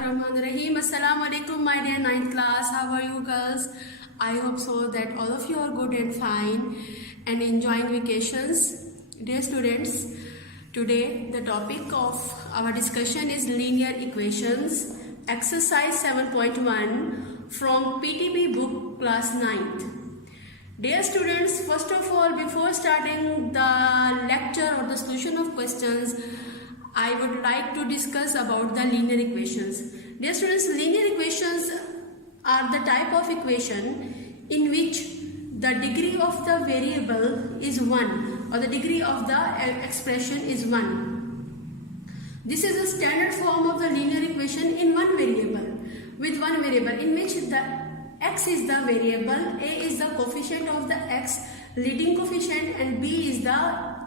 Bismillahirrahmanirrahim. Assalamu alaikum, my dear 9th class. How are you girls? I hope so that all of you are good and fine and enjoying vacations. Dear students, today the topic of our discussion is linear equations, exercise 7.1 from PTB book class 9th. Dear students, first of all, before starting the lecture or the solution of questions, I would like to discuss about the linear equations. Dear students, linear equations are the type of equation in which the degree of the variable is 1 or the degree of the expression is 1. This is a standard form of the linear equation in one variable, with one variable in which the x is the variable, a is the coefficient of the x, leading coefficient, and b is the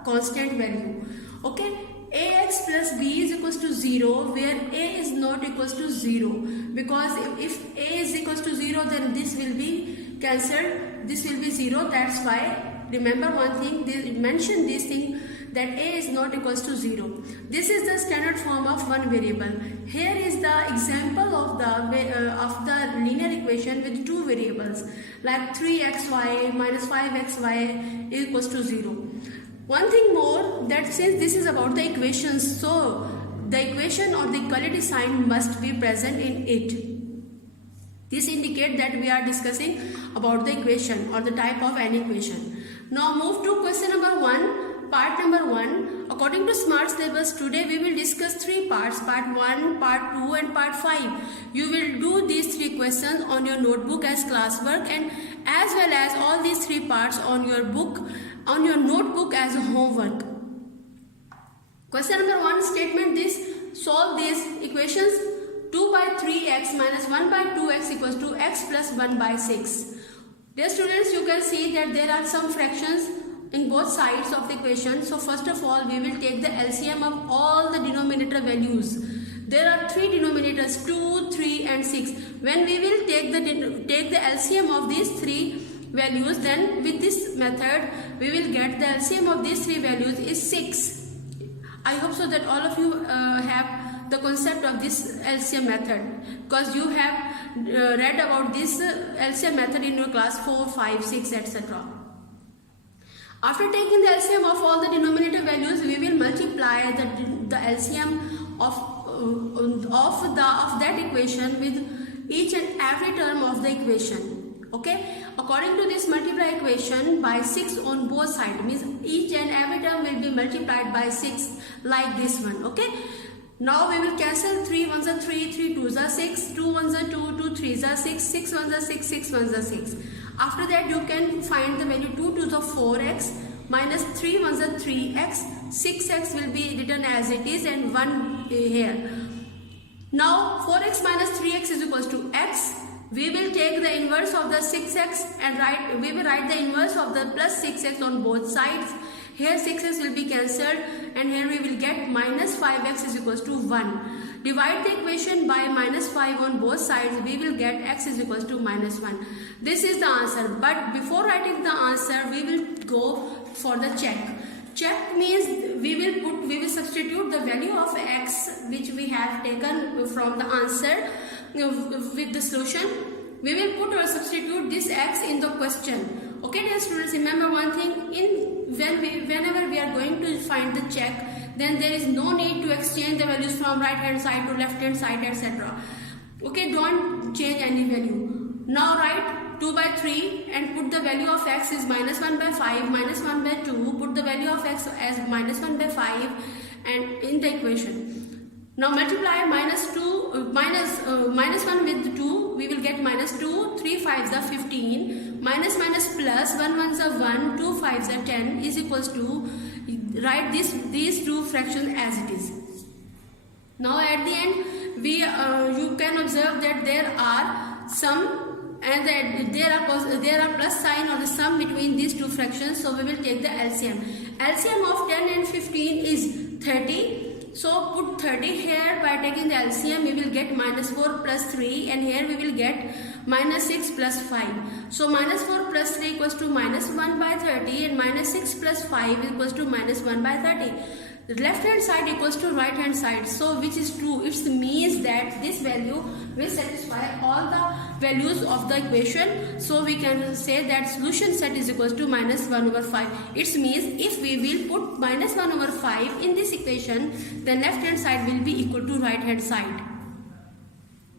constant value. Okay. Ax plus b is equals to 0, where a is not equals to 0, because if a is equals to 0, then this will be cancelled, this will be 0. That's why, remember one thing, they mention this thing, that a is not equals to 0. This is the standard form of one variable. Here is the example of the linear equation with two variables, like 3xy minus 5xy is equals to 0. One thing more, that since this is about the equations, so the equation or the equality sign must be present in it. This indicates that we are discussing about the equation or the type of an equation. Now move to question number 1, part number 1. According to Smart Syllabus, today we will discuss 3 parts, part 1, part 2 and part 5. You will do these 3 questions on your notebook as classwork, and as well as all these 3 parts on your book, on your notebook as homework. Question number 1 statement this: solve these equations. 2 by 3x minus 1 by 2x equals to x plus 1 by 6. Dear students, you can see that there are some fractions in both sides of the equation. So first of all, we will take the LCM of all the denominator values. There are 3 denominators, 2, 3 and 6. When we will take the LCM of these 3 values, then with this method we will get the LCM of these 3 values is 6. I hope so that all of you have the concept of this LCM method, because you have read about this LCM method in your class 4, 5, 6, etc. After taking the LCM of all the denominator values, we will multiply the LCM of that equation with each and every term of the equation. Okay, according to this multiply equation by 6 on both sides, means each and every term will be multiplied by 6 like this one. Okay, now we will cancel 3 ones are 3, 3 twos are 6, 2 ones are 2, 2 threes are 6, 6 ones are 6, 6 ones are 6. After that you can find the value 2 twos of 4x minus 3 ones are 3x, 6x will be written as it is and 1 here. Now 4x minus 3x is equals to x. We will take the inverse of the 6x and we will write the inverse of the plus 6x on both sides. Here 6x will be cancelled and here we will get minus 5x is equals to 1. Divide the equation by minus 5 on both sides, we will get x is equals to minus 1. This is the answer, but before writing the answer, we will go for the check. Check means we will substitute the value of x which we have taken from the answer with the solution. We will put or substitute this x in the question. Okay, dear students, remember one thing: whenever we are going to find the check, then there is no need to exchange the values from right hand side to left hand side, etc. Okay, don't change any value. Now write 2 by 3 and put the value of x is minus 1 by 5, minus 1 by 2. Put the value of x as minus 1 by 5 and in the equation. Now multiply minus 1 with 2, we will get minus 2, 3 5s are 15, minus minus plus, 1 1s are 1, 2 5s are 10 is equals to, write these two fractions as it is. Now at the end, you can observe that there are sum and that there are plus sign or the sum between these two fractions, so we will take the LCM. LCM of 10 and 15 is 30. So put 30 here. By taking the LCM, we will get minus 4 plus 3 and here we will get minus 6 plus 5. So minus 4 plus 3 equals to minus 1 by 30 and minus 6 plus 5 equals to minus 1 by 30. left hand side equals to right hand side, so which is true. It means that this value will satisfy all the values of the equation, so we can say that solution set is equals to minus 1 over 5. It means if we will put minus 1 over 5 in this equation, then left hand side will be equal to right hand side.